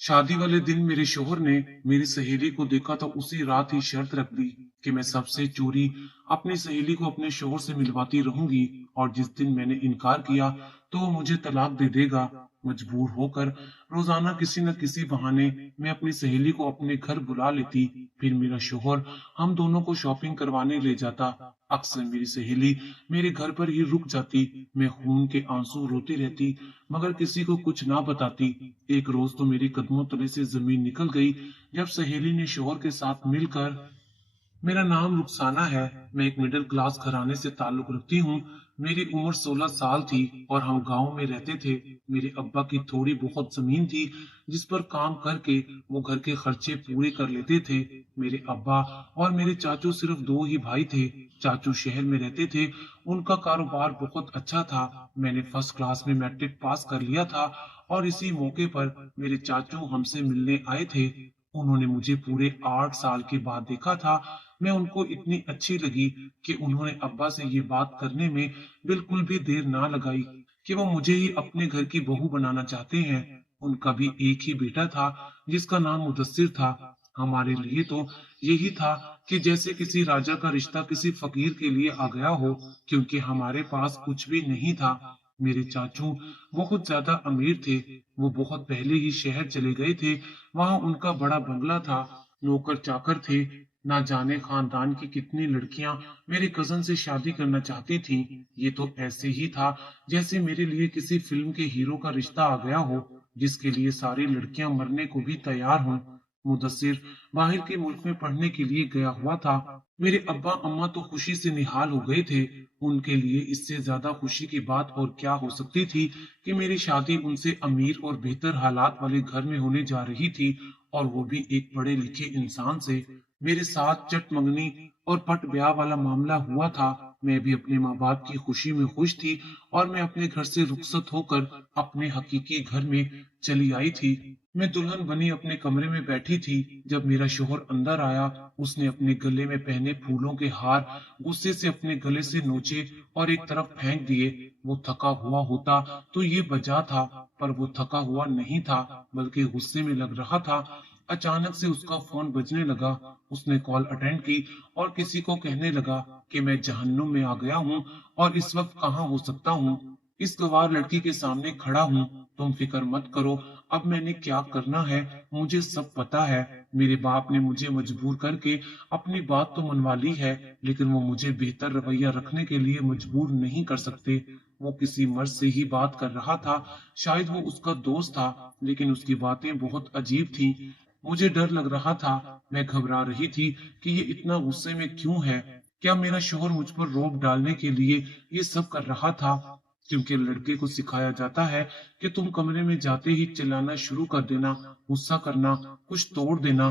शादी वाले दिन मेरे शौहर ने मेरी सहेली को देखा तो उसी रात ही शर्त रख दी कि मैं सबसे चोरी अपनी सहेली को अपने शौहर से मिलवाती रहूंगी, और जिस दिन मैंने इनकार किया तो वो मुझे तलाक दे देगा। मजबूर होकर रोजाना किसी न किसी बहाने मैं अपनी सहेली को अपने घर बुला लेती। फिर मेरा शौहर हम दोनों को शॉपिंग करवाने ले जाता। अक्सर मेरी सहेली मेरे घर पर ही रुक जाती। मैं खून के आंसू रोती रहती मगर किसी को कुछ ना बताती। एक रोज तो मेरे कदमों तले से जमीन निकल गई जब सहेली ने शोहर के साथ मिलकर, मेरा नाम रुखसाना है, मैं एक मिडिल क्लास घराने से ताल्लुक रखती हूँ। मेरी उम्र 16 साल थी और हम गांव में रहते थे। मेरे अब्बा की थोड़ी बहुत जमीन थी जिस पर काम करके वो घर के खर्चे पूरे कर लेते थे। मेरे अब्बा और मेरे चाचू सिर्फ दो ही भाई थे। चाचू शहर में रहते थे, उनका कारोबार बहुत अच्छा था। मैंने फर्स्ट क्लास में मैट्रिक पास कर लिया था और इसी मौके पर मेरे चाचू हमसे मिलने आए थे। उन्होंने मुझे पूरे 8 साल के बाद देखा था। मैं उनको इतनी अच्छी लगी कि उन्होंने अब्बा से ये बात करने में बिल्कुल भी देर ना लगाई कि वो मुझे ही अपने घर की बहू बनाना चाहते हैं। उनका भी एक ही बेटा था जिसका नाम मुदस्सिर था। हमारे लिए तो यही था कि जैसे किसी राजा का रिश्ता किसी फकीर के लिए आ गया हो, क्योंकि हमारे पास कुछ भी नहीं था। मेरे चाचू बहुत ज्यादा अमीर थे। वो बहुत पहले ही शहर चले गए थे। वहां उनका बड़ा बंगला था, नौकर चाकर थे। ना जाने खानदान की कितनी लड़कियां मेरे कजन से शादी करना चाहती थीं। ये तो ऐसे ही था जैसे मेरे लिए किसी फिल्म के हीरो का रिश्ता आ गया हो, जिसके लिए सारी लड़कियां मरने को भी तैयार हों। मुदस्सिर बाहर के मुल्क में पढ़ने के लिए गया हुआ था। मेरे अब्बा अम्मा तो खुशी से निहाल हो गए थे। उनके लिए इससे ज्यादा खुशी की बात और क्या हो सकती थी कि मेरी शादी उनसे अमीर और बेहतर हालात वाले घर में होने जा रही थी, और वो भी एक पढ़े लिखे इंसान से। मेरे साथ चट मंगनी और पट ब्याह वाला मामला हुआ था। मैं भी अपने माँ बाप की खुशी में खुश थी और मैं अपने घर से रुखसत होकर अपने हकीकी घर में चली आई थी। मैं दुल्हन बनी अपने कमरे में बैठी थी जब मेरा शोहर अंदर आया। उसने अपने गले में पहने फूलों के हार गुस्से से अपने गले से नोचे और एक तरफ फेंक दिए। वो थका हुआ होता तो ये बजा था, पर वो थका हुआ नहीं था बल्कि गुस्से में लग रहा था। अचानक से उसका फोन बजने लगा। उसने कॉल अटेंड की और किसी को कहने लगा कि मैं जहन्नुम में आ गया हूँ और इस वक्त कहाँ हो सकता हूँ। इस गवार लड़की के सामने खड़ा हूँ। तुम फिक्र मत करो, अब मैंने क्या करना है मुझे सब पता है। मेरे बाप ने मुझे मजबूर करके अपनी बात तो मनवा ली है, लेकिन वो मुझे बेहतर रवैया रखने के लिए मजबूर नहीं कर सकते। वो किसी मर्द से ही बात कर रहा था। शायद वो उसका दोस्त था, लेकिन उसकी बातें बहुत अजीब थीं। मुझे डर लग रहा था। मैं घबरा रही थी कि ये इतना गुस्से में क्यों है। क्या मेरा शोहर मुझ पर रोब डालने के लिए ये सब कर रहा था? क्योंकि लड़के को सिखाया जाता है कि तुम कमरे में जाते ही चिल्लाना शुरू कर देना, गुस्सा करना, कुछ तोड़ देना,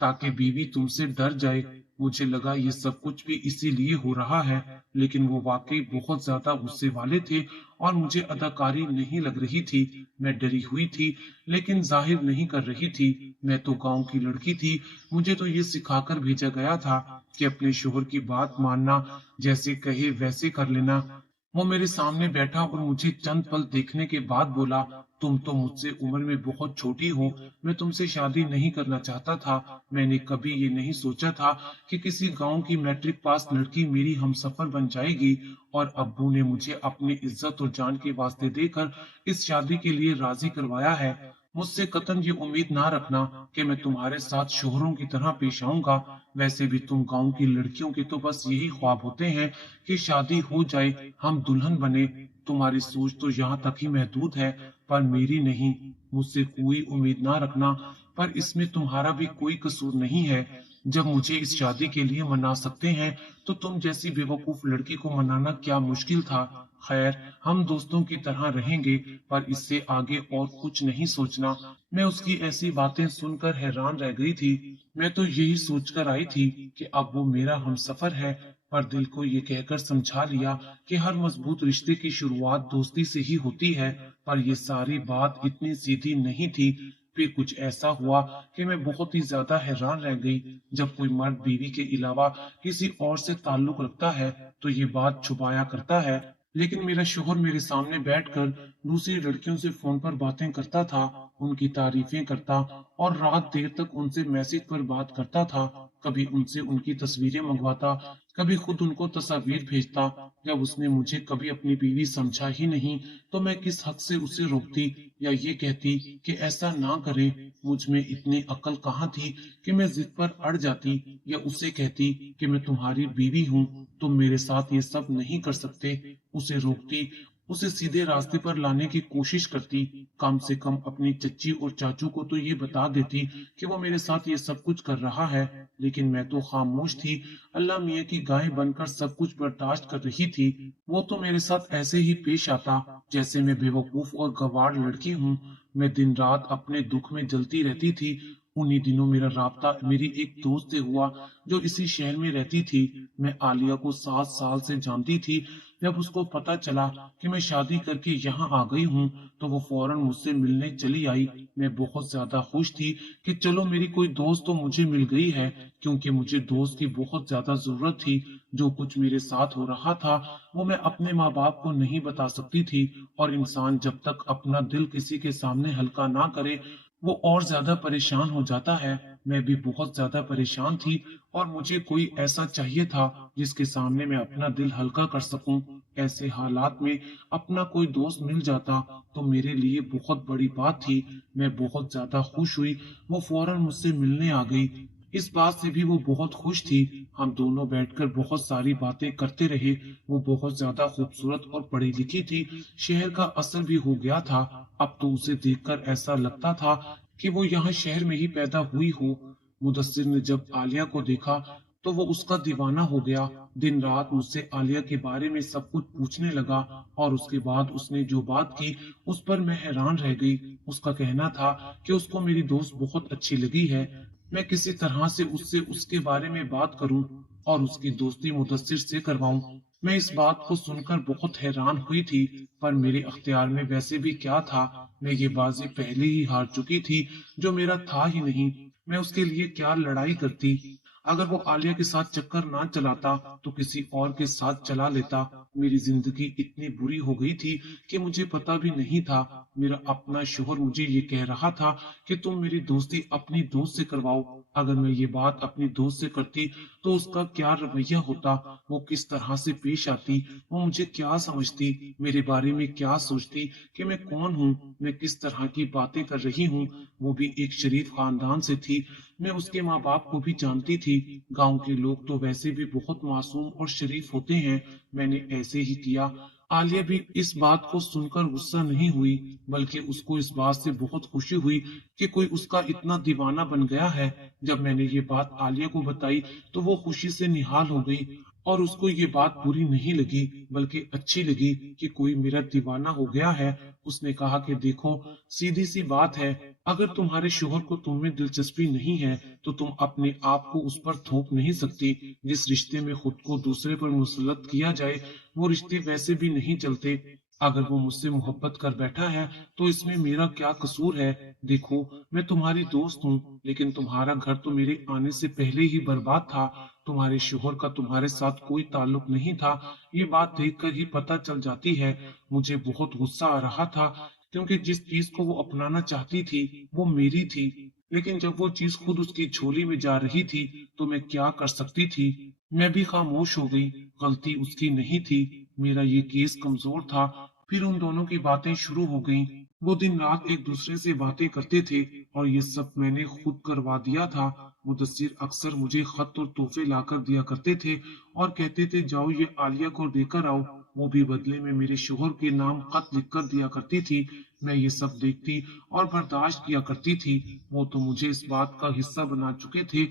ताकि बीवी तुमसे डर जाए। मुझे लगा ये सब कुछ भी इसीलिए हो रहा है, लेकिन वो वाकई बहुत ज्यादा गुस्से वाले थे और मुझे अदाकारी नहीं लग रही थी। मैं डरी हुई थी लेकिन जाहिर नहीं कर रही थी। मैं तो गांव की लड़की थी। मुझे तो ये सिखाकर भेजा गया था कि अपने शोहर की बात मानना, जैसे कहे वैसे कर लेना। वो मेरे सामने बैठा और मुझे चंद पल देखने के बाद बोला, तुम तो मुझसे उम्र में बहुत छोटी हो। मैं तुमसे शादी नहीं करना चाहता था। मैंने कभी ये नहीं सोचा था कि किसी गांव की मैट्रिक पास लड़की मेरी हमसफर बन जाएगी, और अब्बू ने मुझे अपनी इज्जत और जान के वास्ते देकर इस शादी के लिए राजी करवाया है। मुझसे कतन ये उम्मीद ना रखना कि मैं तुम्हारे साथ शोहरों की तरह पेश आऊंगा। वैसे भी तुम गांव की लड़कियों के तो बस यही ख्वाब होते हैं कि शादी हो जाए, हम दुल्हन बने। तुम्हारी सोच तो यहाँ तक ही महदूद है, पर मेरी नहीं। मुझसे कोई उम्मीद ना रखना, पर इसमें तुम्हारा भी कोई कसूर नहीं है। जब मुझे इस शादी के लिए मना सकते हैं तो तुम जैसी बेवकूफ लड़की को मनाना क्या मुश्किल था। खैर, हम दोस्तों की तरह रहेंगे, पर इससे आगे और कुछ नहीं सोचना। मैं उसकी ऐसी बातें सुनकर हैरान रह गई थी। मैं तो यही सोचकर आई थी कि अब वो मेरा हमसफर है, पर दिल को ये कहकर समझा लिया कि हर मजबूत रिश्ते की शुरुआत दोस्ती से ही होती है। पर ये सारी बात इतनी सीधी नहीं थी। फिर कुछ ऐसा हुआ कि मैं बहुत ही ज्यादा हैरान रह गई। जब कोई मर्द बीवी के अलावा किसी और से ताल्लुक रखता है तो ये बात छुपाया करता है, लेकिन मेरा शोहर मेरे सामने बैठकर दूसरी लड़कियों से फोन पर बातें करता था उनकी तारीफें करता और रात देर तक उनसे मैसेज पर बात करता था। कभी उनसे उनकी तस्वीरें मंगवाता, कभी खुद उनको तस्वीर भेजता। जब उसने मुझे कभी अपनी बीवी समझा ही नहीं, तो मैं किस हक से उसे रोकती या ये कहती कि ऐसा ना करे। मुझ में इतनी अक्ल कहाँ थी कि मैं जिद पर अड़ जाती या उसे कहती कि मैं तुम्हारी बीवी हूँ, तुम मेरे साथ ये सब नहीं कर सकते। उसे रोकती, उसे सीधे रास्ते पर लाने की कोशिश करती। कम से कम अपनी चच्ची और चाचू को तो ये बता देती कि वो मेरे साथ ये सब कुछ कर रहा है, लेकिन मैं तो खामोश थी। अल्लाह मियाँ की गाय बनकर सब कुछ बर्दाश्त कर रही थी। वो तो मेरे साथ ऐसे ही पेश आता जैसे मैं बेवकूफ और गंवार लड़की हूँ। मैं दिन रात अपने दुख में जलती रहती थी। उन्हीं दिनों मेरा राब्ता मेरी एक दोस्त से हुआ जो इसी शहर में रहती थी। मैं आलिया को 7 साल से जानती थी। जब उसको पता चला कि मैं शादी करके यहाँ आ गई हूँ, तो वो फौरन मुझसे मिलने चली आई। मैं बहुत ज्यादा खुश थी कि चलो मेरी कोई दोस्त तो मुझे मिल गई है, क्योंकि मुझे दोस्त की बहुत ज्यादा जरूरत थी। जो कुछ मेरे साथ हो रहा था वो मैं अपने माँ बाप को नहीं बता सकती थी, और इंसान जब तक अपना दिल किसी के सामने हल्का ना करे वो और ज्यादा परेशान हो जाता है। मैं भी बहुत ज्यादा परेशान थी और मुझे कोई ऐसा चाहिए था जिसके सामने मैं अपना दिल हल्का कर सकूं। ऐसे हालात में अपना कोई दोस्त मिल जाता तो मेरे लिए बहुत बड़ी बात थी। मैं बहुत ज्यादा खुश हुई। वो फौरन मुझसे मिलने आ गई। इस बात से भी वो बहुत खुश थी। हम दोनों बैठकर बहुत सारी बातें करते रहे। वो बहुत ज्यादा खूबसूरत और पढ़ी लिखी थी। शहर का असर भी हो गया था। अब तो उसे देखकर ऐसा लगता था कि वो यहाँ शहर में ही पैदा हुई हो। मुदस्सिर ने जब आलिया को देखा तो वो उसका दीवाना हो गया। दिन रात मुझसे आलिया के बारे में सब कुछ पूछने लगा, और उसके बाद उसने जो बात की उस पर मैं हैरान रह गई। उसका कहना था कि उसको मेरी दोस्त बहुत अच्छी लगी है। मैं किसी तरह से उससे उसके बारे में बात करूं और उसकी दोस्ती मुदस्सिर से करवाऊं। मैं इस बात को सुनकर बहुत हैरान हुई थी, पर मेरे अख्तियार में वैसे भी क्या था। मैं ये बाजी पहले ही हार चुकी थी, जो मेरा था ही नहीं। मैं उसके लिए क्या लड़ाई करती। अगर वो आलिया के साथ चक्कर ना चलाता तो किसी और के साथ चला लेता। मेरी जिंदगी इतनी बुरी हो गई थी कि मुझे पता भी नहीं था। मेरा अपना शोहर मुझे ये कह रहा था कि तुम मेरी दोस्ती अपनी दोस्त से करवाओ। अगर मैं ये बात अपनी दोस्त से करती तो उसका क्या रवैया होता, वो किस तरह से पेश आती, वो मुझे क्या समझती, मेरे बारे में क्या सोचती कि मैं कौन हूँ, मैं किस तरह की बातें कर रही हूँ। वो भी एक शरीफ खानदान से थी। मैं उसके माँ बाप को भी जानती थी। गांव के लोग तो वैसे भी बहुत मासूम और शरीफ होते हैं। मैंने ऐसे ही किया। आलिया भी इस बात को सुनकर गुस्सा नहीं हुई, बल्कि उसको इस बात से बहुत खुशी हुई कि कोई उसका इतना दीवाना बन गया है। जब मैंने ये बात आलिया को बताई तो वो खुशी से निहाल हो गई, और उसको ये बात बुरी नहीं लगी बल्कि अच्छी लगी कि कोई मेरा दीवाना हो गया है। उसने कहा कि देखो, सीधी सी बात है, अगर तुम्हारे शोहर को तुम में दिलचस्पी नहीं है तो तुम अपने आप को उस पर थोप नहीं सकती। जिस रिश्ते में खुद को दूसरे पर मुसल्लत किया जाए वो रिश्ते वैसे भी नहीं चलते। अगर वो मुझसे मोहब्बत कर बैठा है तो इसमें मेरा क्या कसूर है। देखो, मैं तुम्हारी दोस्त हूँ, लेकिन तुम्हारा घर तो मेरे आने से पहले ही बर्बाद था। तुम्हारे शोहर का तुम्हारे साथ कोई ताल्लुक नहीं था। ये बात देखकर ही पता चल जाती है। मुझे बहुत गुस्सा आ रहा था, क्योंकि जिस चीज को वो अपनाना चाहती थी वो मेरी थी, लेकिन जब वो चीज खुद उसकी झोली में जा रही थी तो मैं क्या कर सकती थी। मैं भी खामोश हो गई। गलती उसकी नहीं थी, मेरा ये केस कमजोर था। फिर उन दोनों की बातें शुरू हो गईं। वो दिन रात एक दूसरे से बातें करते थे, और ये सब मैंने खुद करवा दिया था। मुदस्सिर अक्सर मुझे खत और तोहफे लाकर दिया करते थे और कहते थे जाओ ये आलिया को देकर आओ। वो भी बदले में मेरे शोहर के नाम खत लिखकर दिया करती थी। मैं ये सब देखती और बर्दाश्त किया करती थी। वो तो मुझे इस बात का हिस्सा बना चुके थे।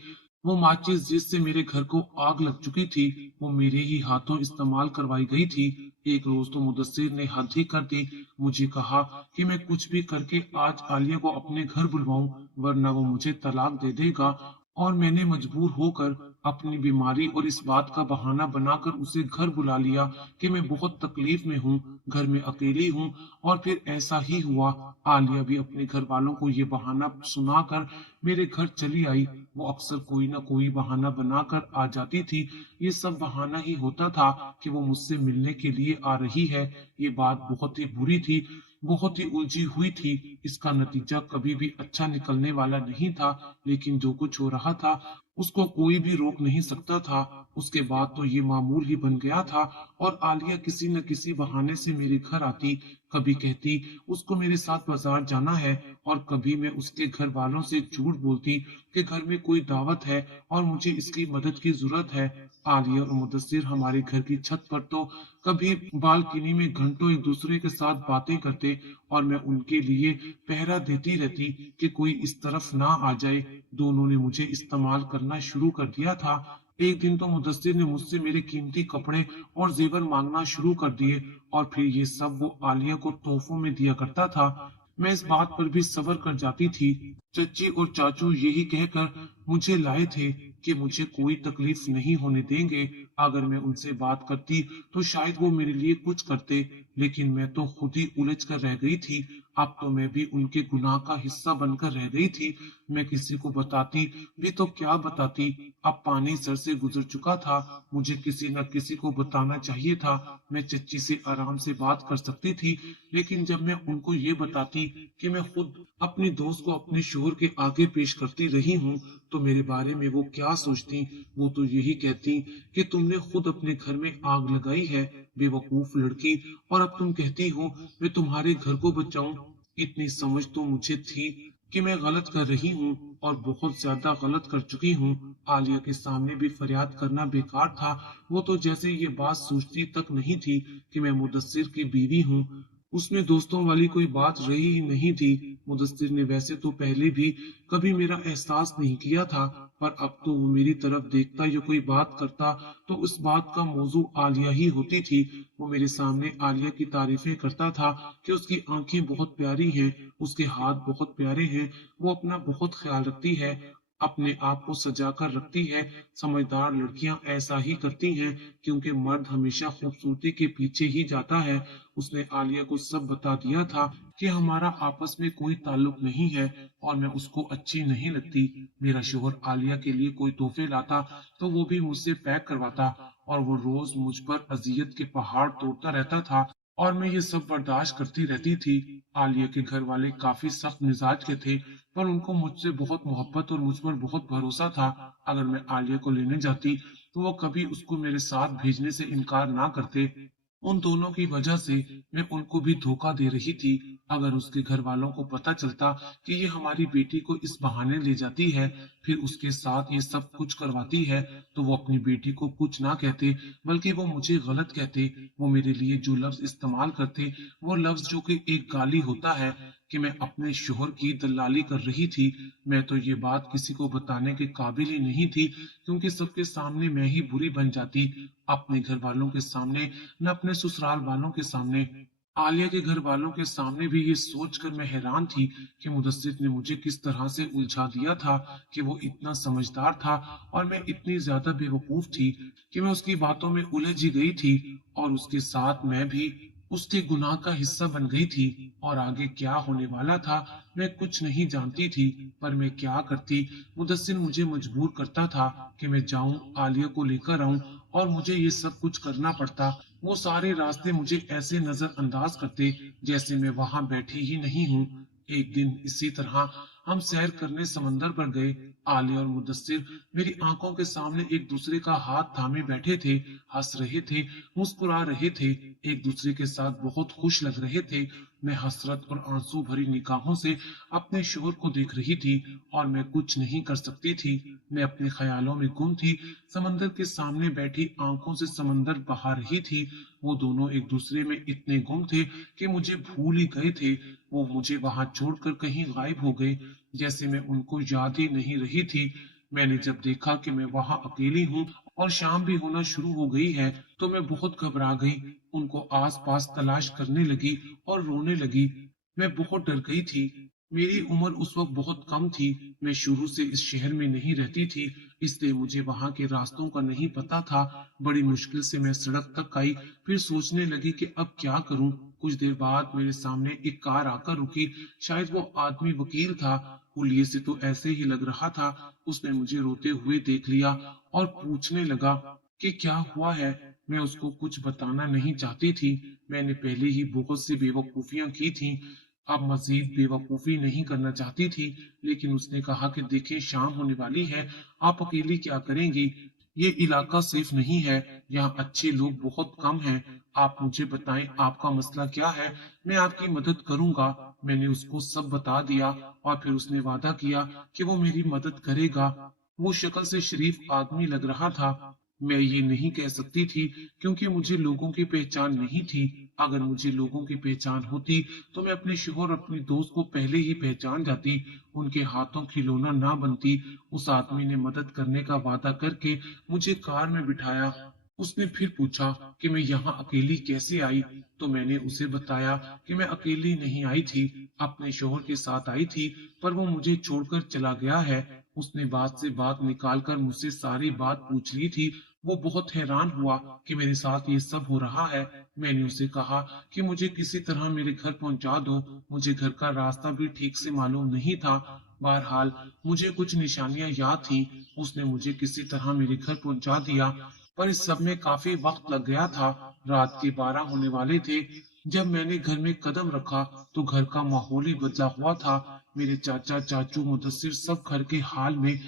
वो माचिस जिससे मेरे घर को आग लग चुकी थी वो मेरे ही हाथों इस्तेमाल करवाई गई थी। एक रोज तो मुदस्सिर ने हद ही कर दी। मुझे कहा कि मैं कुछ भी करके आज आलिया को अपने घर बुलवाऊं, वरना वो मुझे तलाक दे देगा। और मैंने मजबूर होकर अपनी बीमारी और इस बात का बहाना बनाकर उसे घर बुला लिया कि मैं बहुत तकलीफ में हूँ, घर में अकेली हूँ। और फिर ऐसा ही हुआ। आलिया भी अपने घर वालों को ये बहाना सुनाकर मेरे घर चली आई। वो अक्सर कोई ना कोई बहाना बनाकर आ जाती थी। ये सब बहाना ही होता था कि वो मुझसे मिलने के लिए आ रही है। ये बात बहुत ही बुरी थी। बहुत ही उलझी हुई थी। इसका नतीजा कभी भी अच्छा निकलने वाला नहीं था, लेकिन जो कुछ हो रहा था उसको कोई भी रोक नहीं सकता था। उसके बाद तो ये मामूल ही बन गया था और आलिया किसी न किसी बहाने से मेरे घर आती। कभी कहती उसको मेरे साथ बाजार जाना है और कभी मैं उसके घर वालों से झूठ बोलती कि घर में कोई दावत है और मुझे इसकी मदद की जरूरत है। आलिया और मुदस्सिर हमारे घर की छत पर तो कभी बालकनी में घंटों एक दूसरे के साथ बातें करते और मैं उनके लिए पहरा देती रहती कि कोई इस तरफ ना आ जाए। दोनों ने मुझे इस्तेमाल करना शुरू कर दिया था। एक दिन तो मुदस्सिर ने मुझसे मेरे कीमती कपड़े और जेवर मांगना शुरू कर दिए और फिर ये सब वो आलिया को तोहफों में दिया करता था। मैं इस बात पर भी सब्र कर जाती थी। चच्ची और चाचू यही कहकर मुझे लाए थे कि मुझे कोई तकलीफ नहीं होने देंगे। अगर मैं उनसे बात करती तो शायद वो मेरे लिए कुछ करते, लेकिन मैं तो खुद ही उलझ कर रह गई थी। अब तो मैं भी उनके गुनाह का हिस्सा बनकर रह गई थी। मैं किसी को बताती भी तो क्या बताती। अब पानी सर से गुजर चुका था। मुझे किसी न किसी को बताना चाहिए था। मैं चच्ची से आराम से बात कर सकती थी, लेकिन जब मैं उनको ये बताती कि मैं खुद अपनी दोस्त को अपने शोहर के आगे पेश करती रही हूँ, तो मेरे बारे में वो क्या सोचती। वो तो यही कहती कि तुमने खुद अपने घर में आग लगाई है, बेवकूफ लड़की, और अब तुम कहती हो मैं तुम्हारे घर को बचाऊं। इतनी समझ तो मुझे थी कि मैं गलत कर रही हूँ और बहुत ज्यादा गलत कर चुकी हूँ। आलिया के सामने भी फरियाद करना बेकार था। वो तो जैसे ये बात सोचती तक नहीं थी कि मैं मुदस्सिर की बीवी हूँ। उसमें दोस्तों वाली कोई बात रही ही नहीं थी। मुदस्सिर ने वैसे तो पहले भी कभी मेरा एहसास नहीं किया था, पर अब तो वो मेरी तरफ देखता या कोई बात करता तो उस बात का मौजू आलिया ही होती थी। वो मेरे सामने आलिया की तारीफें करता था कि उसकी आंखें बहुत प्यारी हैं, उसके हाथ बहुत प्यारे हैं, वो अपना बहुत ख्याल रखती है, अपने आप को सजा कर रखती है। समझदार लड़कियां ऐसा ही करती हैं, क्योंकि मर्द हमेशा खूबसूरती के पीछे ही जाता है। उसने आलिया को सब बता दिया था कि हमारा आपस में कोई ताल्लुक नहीं है और मैं उसको अच्छी नहीं लगती। मेरा शोहर आलिया के लिए कोई तोहफे लाता तो वो भी मुझसे पैक करवाता और वो रोज मुझ पर अजियत के पहाड़ तोड़ता रहता था और मैं ये सब बर्दाश्त करती रहती थी। आलिया के घर वाले काफी सख्त मिजाज के थे, पर उनको मुझसे बहुत मोहब्बत और मुझ पर बहुत भरोसा था। अगर मैं आलिया को लेने जाती तो वो कभी उसको मेरे साथ भेजने से इनकार ना करते। उन दोनों की वजह से मैं उनको भी धोखा दे रही थी। अगर उसके घर वालों को पता चलता कि ये हमारी बेटी को इस बहाने ले जाती है, फिर उसके साथ ये सब कुछ करवाती है, तो वो अपनी बेटी को कुछ ना कहते, बल्कि वो मुझे गलत कहते। वो मेरे लिए जो लफ्ज इस्तेमाल करते, वो लफ्ज जो कि एक गाली होता है, कि मैं अपने शोहर की दलाली कर रही थी। मैं तो ये बात किसी को बताने के काबिल ही नहीं थी, क्योंकि सबके सामने मैं ही बुरी बन जाती, अपने घर वालों के सामने, न अपने ससुराल वालों के सामने। आलिया के घर वालों के सामने भी ये सोचकर मैं हैरान थी कि मुदस्सिर ने मुझे किस तरह से उलझा दिया था, कि वो इतना समझदार था और मैं इतनी ज्यादा बेवकूफ थी कि मैं उसकी बातों में उलझ ही गई थी और उसके साथ मैं भी उसके गुनाह का हिस्सा बन गई थी। और आगे क्या होने वाला था मैं कुछ नहीं जानती थी, पर मैं क्या करती। मुदस्सिर मुझे मजबूर करता था कि मैं जाऊं, आलिया को लेकर आऊं, और मुझे ये सब कुछ करना पड़ता। वो सारे रास्ते मुझे ऐसे नजरअंदाज करते जैसे मैं वहां बैठी ही नहीं हूँ। एक दिन इसी तरह हम सैर करने समंदर पर गए। आलिया और मुदस्सिर मेरी आंखों के सामने एक दूसरे का हाथ थामे बैठे थे, हंस रहे थे, मुस्कुरा रहे थे, एक दूसरे के साथ बहुत खुश लग रहे थे। मैं हसरत और आंसू भरी निगाहों से अपने शोहर को देख रही थी और मैं कुछ नहीं कर सकती थी। मैं अपने ख्यालों में गुम थी, समंदर के सामने बैठी आंखों से समंदर बहा रही थी। वो दोनों एक दूसरे में इतने गुम थे कि मुझे भूल ही गए थे। वो मुझे वहां छोड़कर कहीं गायब हो गए, जैसे मैं उनको याद ही नहीं रही थी। मैंने जब देखा कि मैं वहां अकेली हूँ और शाम भी होना शुरू हो गई है, तो मैं बहुत घबरा गई, उनको आस पास तलाश करने लगी और रोने लगी। मैं बहुत डर गई थी। मेरी उम्र उस वक्त बहुत कम थी। मैं शुरू से इस शहर में नहीं रहती थी, इसलिए मुझे वहां के रास्तों का नहीं पता था। बड़ी मुश्किल से मैं सड़क तक आई, फिर सोचने लगी कि अब क्या करूं। कुछ देर बाद मेरे सामने एक कार आकर रुकी। शायद वो आदमी वकील था। हुलिये से तो ऐसे ही लग रहा था। उसने मुझे रोते हुए देख लिया और पूछने लगा कि क्या हुआ है। मैं उसको कुछ बताना नहीं चाहती थी। मैंने पहले ही बहुत सी बेवकूफियां की थी, अब मजीद बेवकूफी नहीं करना चाहती थी। लेकिन उसने कहा कि देखिए, शाम होने वाली है, आप अकेली क्या करेंगी? ये इलाका सेफ नहीं है, यहाँ अच्छे लोग बहुत कम हैं। आप मुझे बताएं, आपका मसला क्या है? मैं आपकी मदद करूंगा। मैंने उसको सब बता दिया और फिर उसने वादा किया कि वो मेरी मदद करेगा। वो शक्ल से शरीफ आदमी लग रहा था। मैं ये नहीं कह सकती थी क्योंकि मुझे लोगों की पहचान नहीं थी। अगर मुझे लोगों की पहचान होती तो मैं अपने शोहर और अपनी दोस्त को पहले ही पहचान जाती, उनके हाथों खिलौना ना बनती। उस आदमी ने मदद करने का वादा करके मुझे कार में बिठाया। उसने फिर पूछा कि मैं यहाँ अकेली कैसे आई, तो मैंने उसे बताया कि मैं अकेली नहीं आई थी, अपने शोहर के साथ आई थी, पर वो मुझे छोड़कर चला गया है। उसने बात से बात निकालकर मुझसे सारी बात पूछ ली थी। वो बहुत हैरान हुआ कि मेरे साथ ये सब हो रहा है। मैंने उसे कहा कि मुझे किसी तरह मेरे घर पहुंचा दो, मुझे घर का रास्ता भी ठीक से मालूम नहीं था। बहरहाल मुझे कुछ निशानियां याद थी। उसने मुझे किसी तरह मेरे घर पहुंचा दिया, पर इस सब में काफी वक्त लग गया था। रात के 12 होने वाले थे। जब मैंने घर में कदम रखा तो घर का माहौल ही बदला हुआ था। मेरे चाचा, चाचू, मुदस्सिर सब घर के हाल में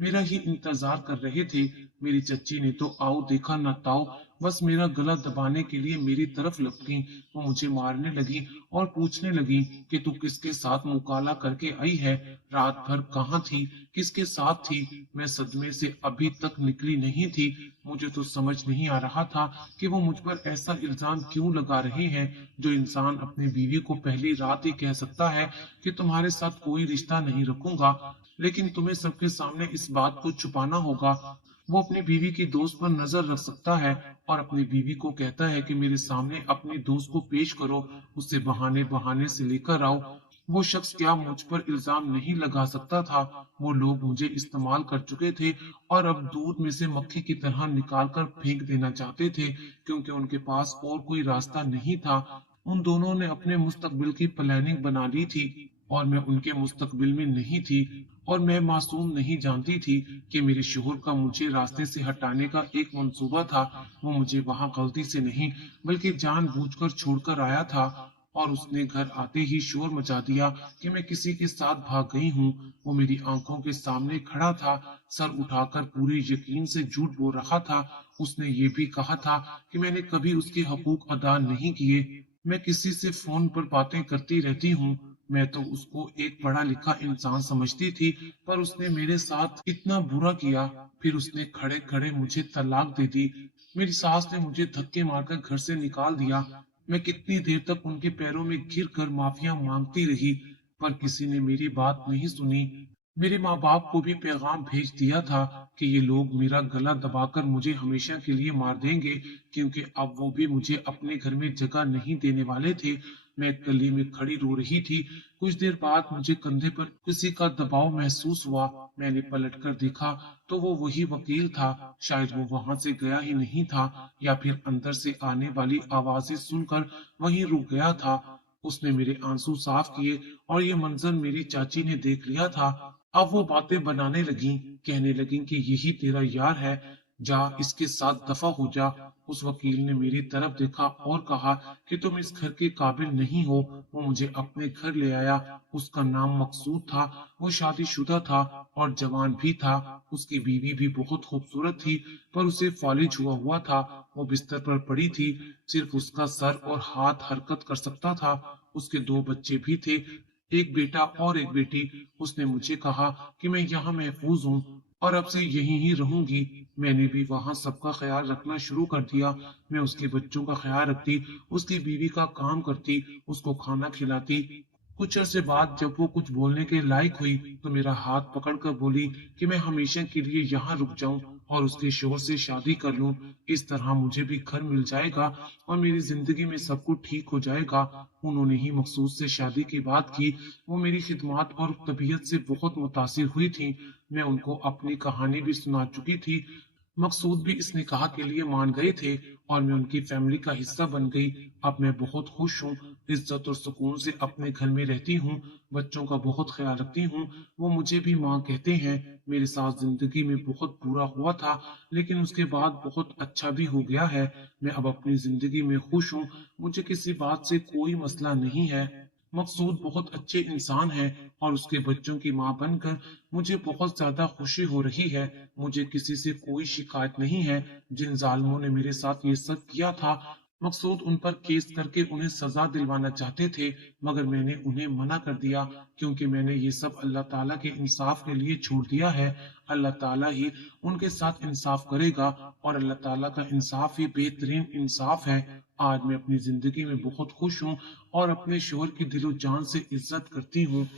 मेरा ही इंतजार कर रहे थे। मेरी चच्ची ने तो आओ देखा न ताओ, बस मेरा गला दबाने के लिए मेरी तरफ लपकी। वो मुझे मारने लगी और पूछने लगी कि तू किसके साथ मुकाला करके आई है, रात भर कहाँ थी, किसके साथ थी? मैं सदमे से अभी तक निकली नहीं थी। मुझे तो समझ नहीं आ रहा था कि वो मुझ पर ऐसा इल्जाम क्यों लगा रहे हैं। जो इंसान अपनी बीवी को पहली रात ही कह सकता है कि तुम्हारे साथ कोई रिश्ता नहीं रखूंगा, लेकिन तुम्हें सबके सामने इस बात को छुपाना होगा। वो अपनी बीवी की दोस्त पर नजर रख सकता है और अपनी बीवी को कहता है कि मेरे सामने अपनी दोस्त को पेश करो, उसे बहाने बहाने से लेकर आओ। वो शख्स क्या मुझ पर इल्जाम नहीं लगा सकता था? वो लोग मुझे इस्तेमाल कर चुके थे और अब दूध में से मक्खी की तरह निकाल कर फेंक देना चाहते थे, क्योंकि उनके पास और कोई रास्ता नहीं था। उन दोनों ने अपने मुस्तकबिल की प्लानिंग बना ली थी और मैं उनके मुस्तकबिल में नहीं थी। और मैं मासूम नहीं जानती थी कि मेरे शोहर का मुझे रास्ते से हटाने का एक मंसूबा था। वो मुझे वहां गलती से नहीं बल्कि जानबूझकर छोड़कर आया था। और उसने घर आते ही शोर मचा दिया कि मैं किसी के साथ भाग गई हूँ। वो मेरी आंखों के सामने खड़ा था, सर उठाकर पूरे यकीन से झूठ बोल रहा था। उसने ये भी कहा था कि मैंने कभी उसके हकूक अदा नहीं किए। मैं किसी से फोन पर बातें करती रहती हूँ। मैं तो उसको एक पढ़ा लिखा इंसान समझती थी, पर उसने मेरे साथ इतना बुरा किया। फिर उसने खड़े खड़े मुझे तलाक दे दी। मेरी सास ने मुझे धक्के मारकर घर से निकाल दिया। मैं कितनी देर तक उनके पैरों में गिर कर माफिया मांगती रही, पर किसी ने मेरी बात नहीं सुनी। मेरे माँ बाप को भी पैगाम भेज दिया था कि ये लोग मेरा गला दबाकर मुझे हमेशा के लिए मार देंगे, क्योंकि अब वो भी मुझे अपने घर में जगह नहीं देने वाले थे। मैं गली में खड़ी रो रही थी। कुछ देर बाद मुझे कंधे पर किसी का दबाव महसूस हुआ। मैंने पलटकर देखा तो वो वही वकील था। शायद वो वहां से गया ही नहीं था, या फिर अंदर से आने वाली आवाजें सुनकर वहीं रुक गया था। उसने मेरे आंसू साफ किए और ये मंजर मेरी चाची ने देख लिया था। अब वो बातें बनाने लगी, कहने लगी कि यही तेरा यार है, जा इसके साथ दफा हो जा। उस वकील ने मेरी तरफ देखा और कहा कि तुम इस घर के काबिल नहीं हो। वो मुझे अपने घर ले आया। उसका नाम मकसूद था। वो शादीशुदा था और जवान भी था। उसकी बीवी भी बहुत खूबसूरत थी, पर उसे फालिज हुआ था। वो बिस्तर पर पड़ी थी, सिर्फ उसका सर और हाथ हरकत कर सकता था। उसके दो बच्चे भी थे, एक बेटा और एक बेटी। उसने मुझे कहा कि मैं यहाँ महफूज हूँ और अब से यहीं ही रहूंगी। मैंने भी वहां सबका ख्याल रखना शुरू कर दिया। मैं उसके बच्चों का ख्याल रखती, उसकी बीवी का काम करती, उसको खाना खिलाती। कुछ अरसे बाद जब वो कुछ बोलने के लायक हुई तो मेरा हाथ पकड़कर बोली कि मैं हमेशा के लिए यहाँ रुक जाऊं और उसके शोहर से शादी कर लूं। इस तरह मुझे भी घर मिल जाएगा और मेरी जिंदगी में सब कुछ ठीक हो जाएगा। उन्होंने ही मकसूद से शादी की बात की। वो मेरी खिदमत और तबीयत से बहुत मुतासिर हुई थी। मैं उनको अपनी कहानी भी सुना चुकी थी। मकसूद भी इस निकाह के लिए मान गए थे और मैं उनकी फैमिली का हिस्सा बन गई। अब मैं बहुत खुश हूँ, इज्जत और सुकून से अपने घर में रहती हूँ, बच्चों का बहुत ख्याल रखती हूँ। वो मुझे भी माँ कहते हैं। मेरे साथ जिंदगी में बहुत बुरा हुआ था, लेकिन उसके बाद बहुत अच्छा भी हो गया है। मैं अब अपनी जिंदगी में खुश हूँ, मुझे किसी बात से कोई मसला नहीं है। मकसूद बहुत अच्छे इंसान है और उसके बच्चों की माँ बनकर मुझे बहुत ज्यादा खुशी हो रही है। मुझे किसी से कोई शिकायत नहीं है। जिन जालिमों ने मेरे साथ ये सब किया था, मकसूद उन पर केस करके उन्हें सजा दिलवाना चाहते थे, मगर मैंने उन्हें मना कर दिया, क्योंकि मैंने ये सब अल्लाह ताला के इंसाफ के लिए छोड़ दिया है। अल्लाह ताला ही उनके साथ इंसाफ करेगा और अल्लाह ताला का इंसाफ ही बेहतरीन इंसाफ है। आज मैं अपनी जिंदगी में बहुत खुश हूँ और अपने शोहर की दिलो जान से इज्जत करती हूँ।